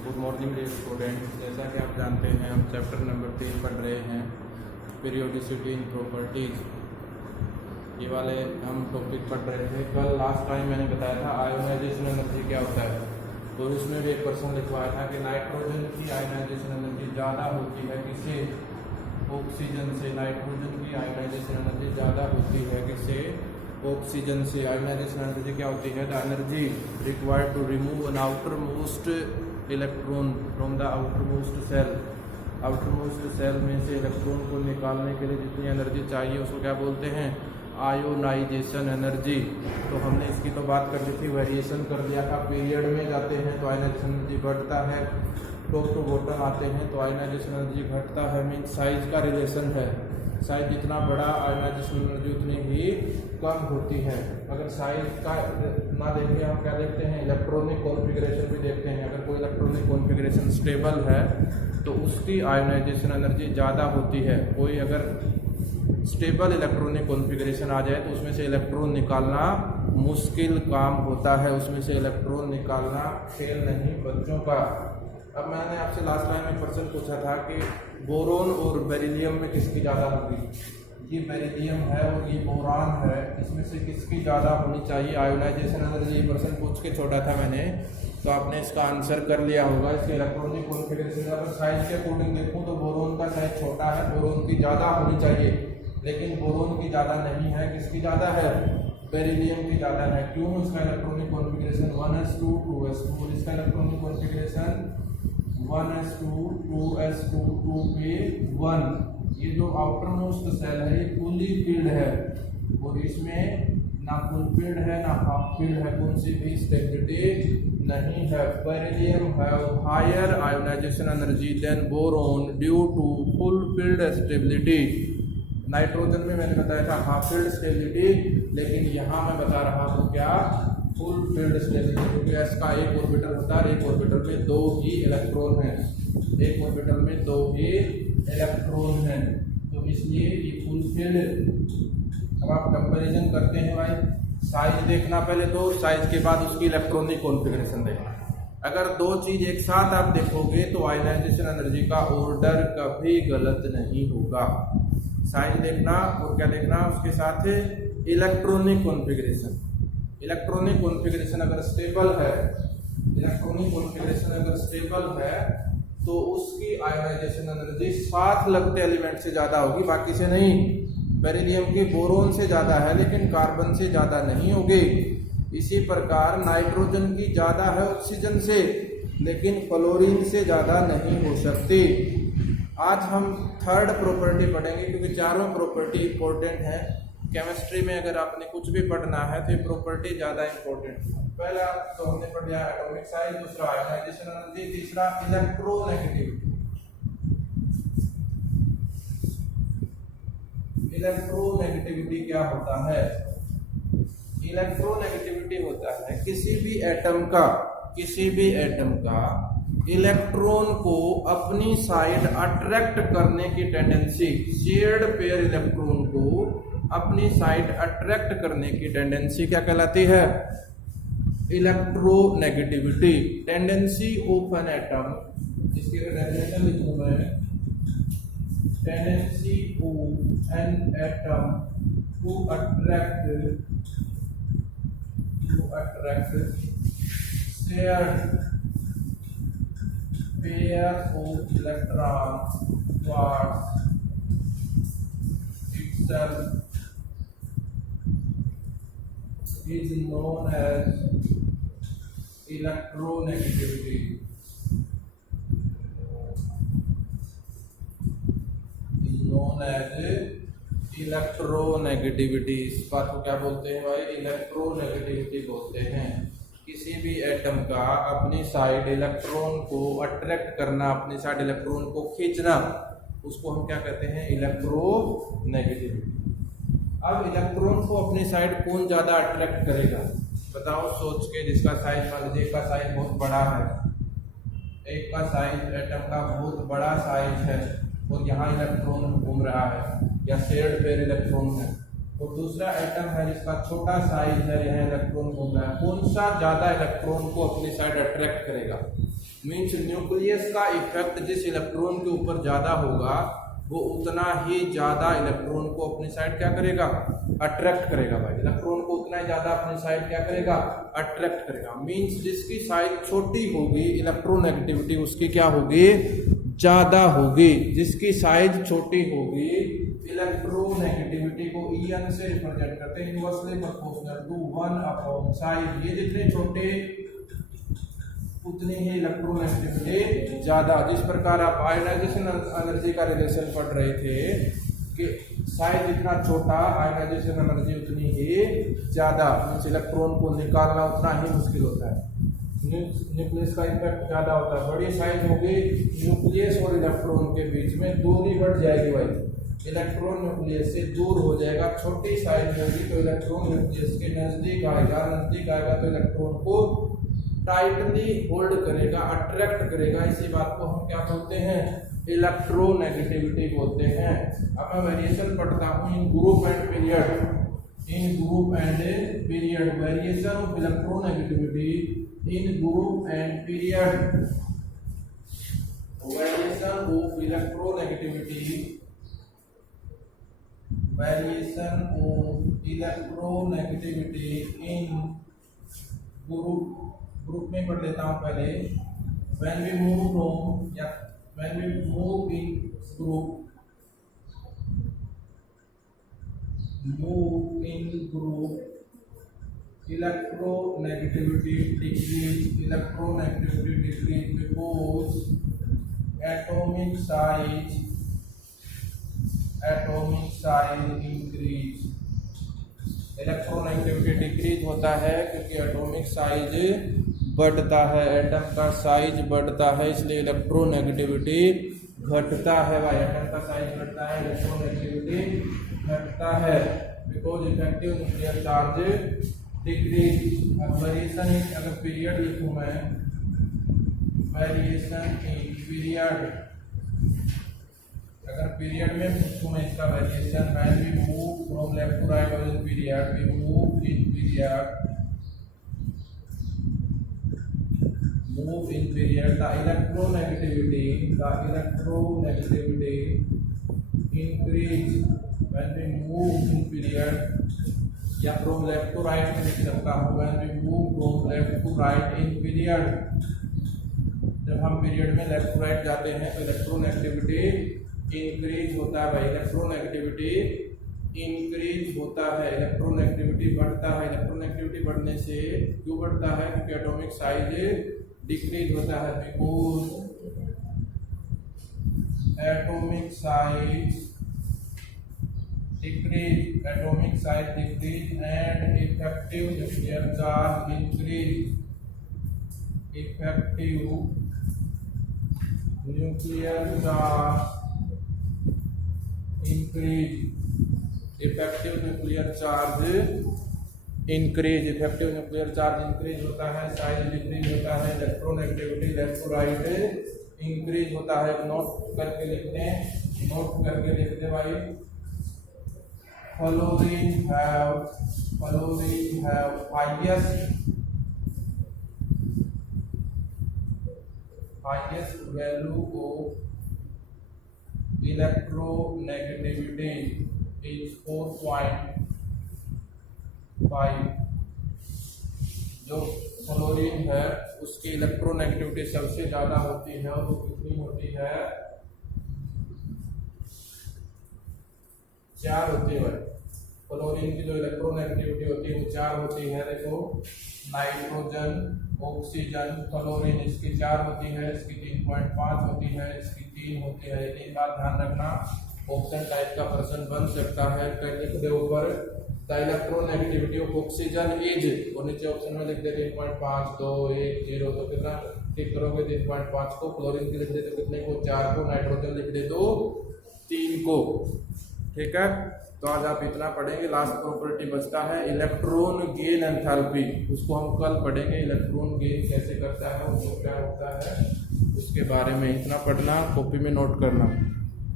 Good morning dear students. जैसा कि आप जानते हैं हम चैप्टर नंबर 3 पढ़ रहे हैं, पीरियोडिसिटी इन प्रॉपर्टीज़। ये वाले हम टॉपिक पढ़ रहे थे। कल लास्ट टाइम मैंने बताया था आयोनाइजेशन एनर्जी क्या होता है, तो इसमें भी एक क्वेश्चन लिखवाया था कि नाइट्रोजन की आयोनाइजेशन एनर्जी ज़्यादा होती है किससे, ऑक्सीजन से। नाइट्रोजन की आयोनाइजेशन एनर्जी ज़्यादा होती है किससे, ऑक्सीजन से। आयोनाइजेशन एनर्जी क्या होती है? The energy required to remove an outermost electron from the outermost shell. Outermost shell में से इलेक्ट्रॉन को निकालने के लिए जितनी एनर्जी चाहिए उसको क्या बोलते हैं? Ionisation energy. तो हमने इसकी तो बात कर ली थी, वेरिएशन कर दिया था। पीरियड में जाते हैं तो आयोनाइजेशन एनर्जी बढ़ता है, टॉप टू बॉटम आते हैं तो आयोनाइजेशन एनर्जी घटता है। मीन साइज का रिलेशन है, साइज जितना बड़ा आयोनाइजेशन एनर्जी उतनी ही कम होती है। अगर साइज का ना देखें, हम क्या देखते हैं? इलेक्ट्रॉनिक कॉन्फ़िगरेशन भी देखते हैं। अगर कोई इलेक्ट्रॉनिक कॉन्फ़िगरेशन स्टेबल है तो उसकी आयोनाइजेशन एनर्जी ज़्यादा होती है। कोई अगर स्टेबल इलेक्ट्रॉनिक कॉन्फ़िगरेशन आ जाए तो उसमें से इलेक्ट्रॉन निकालना मुश्किल काम होता है, उसमें से इलेक्ट्रॉन निकालना खेल नहीं बच्चों का। अब मैंने आपसे लास्ट टाइम एक क्वेश्चन पूछा था कि बोरोन और बेरिलियम में किसकी ज़्यादा होगी। ये बेरिलियम है और ये बोरान है, इसमें से किसकी ज़्यादा होनी चाहिए आयोनाइजेशन एनर्जी? ये क्वेश्चन पूछ के छोड़ा था मैंने, तो आपने इसका आंसर कर लिया होगा। इसके इलेक्ट्रॉनिक कॉन्फ़िगरेशन अगर साइज के अकॉर्डिंग देखूँ तो बोरोन का साइज छोटा है, बोरोन की ज़्यादा होनी चाहिए, लेकिन बोरोन की ज़्यादा नहीं है। किसकी ज़्यादा है? बेरिलियम की ज़्यादा है। क्यों? इसका इलेक्ट्रॉनिक कॉन्फ़िगरेशन 1s2 2s2 और इसका electronic configuration 1s2 2s2 2p1। ये जो आउटर मोस्ट सेल है ये फुली फिल्ड है और इसमें ना फुल फिल्ड है ना हाफ फिल्ड है, कौन सी भी स्टेबिलिटी नहीं है। Beryllium have higher ionisation energy than boron due to full filled stability. Nitrogen में मैंने बताया था हाफ फील्ड स्टेबिलिटी, लेकिन यहाँ मैं बता रहा हूँ क्या? Full field stability. क्योंकि एस का एक ऑर्बिटल होता है, एक ऑर्बिटल में 2 ही इलेक्ट्रॉन हैं, एक ऑर्बिटल में 2 ही इलेक्ट्रॉन हैं, तो इसलिए ये फुल फील्ड। अब आप कंपैरिजन करते हैं भाई, साइज देखना पहले तो, साइज के बाद उसकी इलेक्ट्रॉनिक कॉन्फ़िगरेशन देखना। अगर दो चीज एक साथ आप देखोगे तो आयोनाइजेशन एनर्जी का ऑर्डर कभी गलत नहीं होगा। साइज देखना और क्या देखना उसके साथ इलेक्ट्रॉनिक कॉन्फ़िगरेशन। इलेक्ट्रॉनिक कॉन्फ़िगरेशन अगर स्टेबल है, इलेक्ट्रॉनिक कॉन्फ़िगरेशन अगर स्टेबल है तो उसकी आयोनाइजेशन एनर्जी साथ लगते एलिमेंट से ज़्यादा होगी, बाकी से नहीं। बेरिलियम के बोरोन से ज़्यादा है लेकिन कार्बन से ज़्यादा नहीं होगी। इसी प्रकार नाइट्रोजन की ज़्यादा है ऑक्सीजन से, लेकिन फ्लोरीन से ज़्यादा नहीं हो सकती। आज हम थर्ड प्रॉपर्टी पढ़ेंगे क्योंकि चारों प्रॉपर्टी इंपॉर्टेंट हैं। केमिस्ट्री में अगर आपने कुछ भी पढ़ना है तो ये प्रॉपर्टी ज़्यादा इंपॉर्टेंट है। पहला तो हमने पढ़ लिया एटॉमिक साइज, दूसरा आयोनाइजेशन एनर्जी, तीसरा इलेक्ट्रोनेगेटिविटी। इलेक्ट्रोनेगेटिविटी क्या होता है? इलेक्ट्रोनेगेटिविटी होता है किसी भी एटम का इलेक्ट्रॉन को अपनी साइड अट्रैक्ट करने की टेंडेंसी। शेयर्ड पेयर इलेक्ट्रॉन को अपनी साइड अट्रैक्ट करने की टेंडेंसी क्या कहलाती है? Electronegativity. Tendency of an atom, जिसकी डेफिनेशन लिखूं मैं, tendency of an atom to attract shared pair of electrons towards itself is known as electronegativity. इस बात को क्या बोलते हैं भाई? इलेक्ट्रोनेगेटिविटी बोलते हैं। किसी भी एटम का अपनी साइड इलेक्ट्रॉन को अट्रैक्ट करना, अपनी साइड इलेक्ट्रॉन को खींचना, उसको हम क्या कहते हैं? इलेक्ट्रोनेगेटिविटी। अब इलेक्ट्रॉन को अपनी साइड कौन ज़्यादा अट्रैक्ट करेगा? बताओ सोच के। जिसका साइज, मान लीजिए का साइज बहुत बड़ा है, एक का साइज एटम का बहुत बड़ा साइज है और यहाँ इलेक्ट्रॉन घूम रहा है या शेयर्ड पेयर इलेक्ट्रॉन है, और दूसरा एटम है जिसका छोटा साइज है, यह इलेक्ट्रॉन घूम रहा है। कौन सा ज्यादा इलेक्ट्रॉन को अपनी साइड अट्रैक्ट करेगा? मीन्स न्यूक्लियस का इफेक्ट जिस इलेक्ट्रॉन के ऊपर ज़्यादा होगा वो उतना ही ज़्यादा इलेक्ट्रॉन को अपनी साइड क्या करेगा, अट्रैक्ट करेगा भाई। इलेक्ट्रॉन को उतना ही ज़्यादा अपनी साइड क्या करेगा, अट्रैक्ट करेगा। मीन्स जिसकी साइज छोटी होगी इलेक्ट्रोनेगेटिविटी उसकी क्या होगी, ज़्यादा होगी। जिसकी साइज छोटी होगी इलेक्ट्रोनेगेटिविटी को En से रिप्रेजेंट करते हैं, इनवर्सली प्रोपोर्शनल टू 1 साइज। ये जितने छोटे उतनी ही इलेक्ट्रोनेगेटिविटी ज़्यादा। जिस प्रकार आप आयोनाइजेशन एनर्जी का रिलेशन पढ़ रहे थे कि साइज जितना छोटा आयोनाइजेशन एनर्जी उतनी ही ज़्यादा, मीन्स इलेक्ट्रॉन को निकालना उतना ही मुश्किल होता है। न्यूक्लियस का इफेक्ट ज़्यादा होता है। बड़ी साइज होगी न्यूक्लियस और इलेक्ट्रॉन के बीच में दूरी बढ़ जाएगी भाई, इलेक्ट्रॉन न्यूक्लियस से दूर हो जाएगा। छोटी साइज होगी तो इलेक्ट्रॉन न्यूक्लियस के नज़दीक आएगा, नज़दीक आएगा तो इलेक्ट्रॉन को टाइटली होल्ड करेगा, अट्रैक्ट करेगा। इसी बात को हम क्या बोलते हैं, इलेक्ट्रोनेगेटिविटी बोलते हैं। अब मैं वेरिएशन पढ़ता हूँ in group and period. In group and period variation of electronegativity in group and period. Variation of electronegativity, variation of electronegativity in group में पढ़ लेता हूँ पहले। when we move from या when we move in group, move in group electronegativity decrease, electronegativity decrease because atomic size increase। Electronegativity decrease होता है क्योंकि atomic size बढ़ता है, एटम का साइज बढ़ता है, इसलिए इलेक्ट्रोनेगेटिविटी घटता है भाई। एटम का साइज घटता है, इलेक्ट्रोनेगेटिविटी घटता है because effective nuclear charge decrease. अब वेरिएशन इन, अगर पीरियड लिखूँ मैं, वेरिएशन इन पीरियड, अगर पीरियड में पूछूँ मैं इसका variation, when we move from left to right और in period, we move in period, the electronegativity increase when we move in period, या फ्रॉम लेफ्ट टू राइट में लिख सकता हूँ when we move from left to right in period। जब हम period में left to right जाते हैं तो इलेक्ट्रोनेगेटिविटी इंक्रीज होता है भाई। इलेक्ट्रोनेगेटिविटी इंक्रीज होता है, इलेक्ट्रोनेगेटिविटी बढ़ता है। इलेक्ट्रोनेगेटिविटी बढ़ने से क्यों बढ़ता है, क्योंकि एटॉमिक साइज डिक्रीज होता है, because atomic size decrease, atomic size decrease and effective nuclear charge increase, effective nuclear charge increase, effective nuclear charge increase, effective nuclear charge increase होता है, साइज डिक्रीज होता है, electronegativity left to right increase होता है। Note करके लिखते हैं, note करके लिखते भाई। following have highest value of electronegativity is 4.5। जो फ्लोरीन है उसकी इलेक्ट्रोनेगेटिविटी सबसे ज़्यादा होती है और वो कितनी होती है, 4 होती है। फ्लोरीन की जो इलेक्ट्रोनेगेटिविटी होती है वो 4 होती है। देखो नाइट्रोजन, ऑक्सीजन, फ्लोरीन इसकी 4 होती है, इसकी 3.5 होती है, इसकी 3 होती है। एक बात ध्यान रखना, ऑप्शन टाइप का प्रश्न बन सकता है। लिख दे ऊपर the electronegativity of oxygen is, और नीचे ऑप्शन में लिख दे 3.5, 2, 1, 0। तो कितना ठीक करोगे, 3.5 को। फ्लोरीन की लिख दे तो कितने को, 4 को। नाइट्रोजन लिख दे तो 3 को। ठीक है, तो आज आप इतना पढ़ेंगे। लास्ट प्रॉपर्टी बचता है इलेक्ट्रॉन गेन एंथैल्पी, उसको हम कल पढ़ेंगे। इलेक्ट्रॉन गेन कैसे करता है, उसको क्या होता है, उसके बारे में इतना पढ़ना, कॉपी में नोट करना।